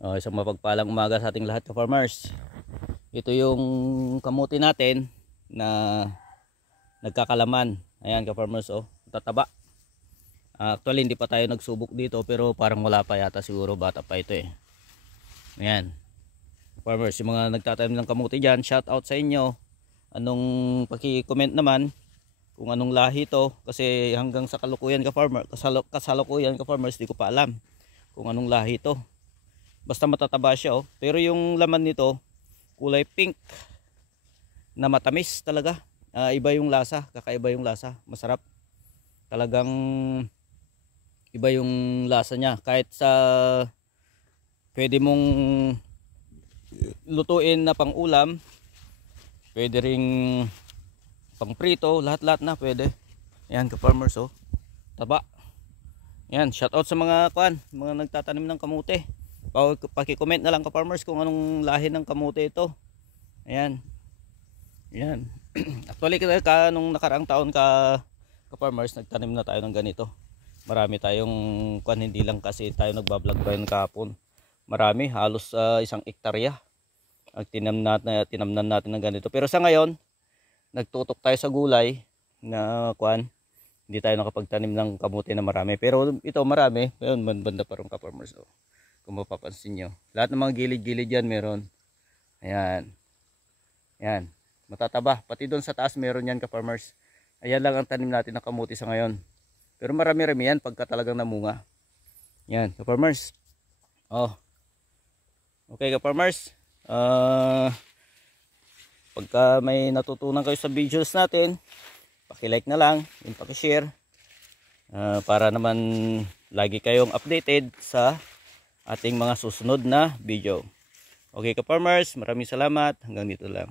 Isang mapagpalang umaga sa ating lahat, ka-farmers. Ito yung kamuti natin na nagkakalaman. Ayan, ka-farmers, tataba. Actually hindi pa tayo nagsubok dito, pero parang wala pa yata, siguro bata pa ito eh. Ayan, farmers, yung mga nagtatanim ng kamuti dyan, shout out sa inyo. Anong paki-comment naman kung anong lahi to, kasi hanggang sa kalukuyan, ka-farmer, kasalukuyan, ka-farmers, di ko pa alam kung anong lahi to. Basta matataba siya, pero yung laman nito kulay pink na matamis talaga. Iba yung lasa, kakaiba yung lasa, masarap talagang, iba yung lasa niya. Kahit sa pwede mong lutuin na pang ulam, pwede ring pang prito, lahat-lahat na pwede. Ayan, ka-farmers, taba. Ayan, shout out sa mga mga nagtatanim ng kamuti. Paki-comment na lang, ka-farmers, kung anong lahi ng kamuti ito. Ayan. Ayan. Actually, nung nakaraang taon, ka-farmers, nagtanim na tayo ng ganito. Marami tayong hindi lang kasi tayo nagbablog ba yun kahapon. Marami, halos 1 hektarya ang tinamnan natin ng ganito. Pero sa ngayon, nagtutok tayo sa gulay na hindi tayo nakapagtanim ng kamuti na marami. Pero ito marami, ayun, banda pa rin, ka-farmers. Kung mapapansin nyo, lahat ng mga gilid-gilid yan meron. Ayan. Ayan, matataba. Pati doon sa taas meron yan, ka-farmers. Ayan lang ang tanim natin ng kamuti sa ngayon. Pero marami-rami yan pagka talagang namunga. Yan, ka-farmers. Okay, ka-farmers. Pagka may natutunan kayo sa videos natin, paki-like na lang, yung paki-share, para naman lagi kayong updated sa ating mga susunod na video. Okay, ka-farmers, maraming salamat. Hanggang dito lang.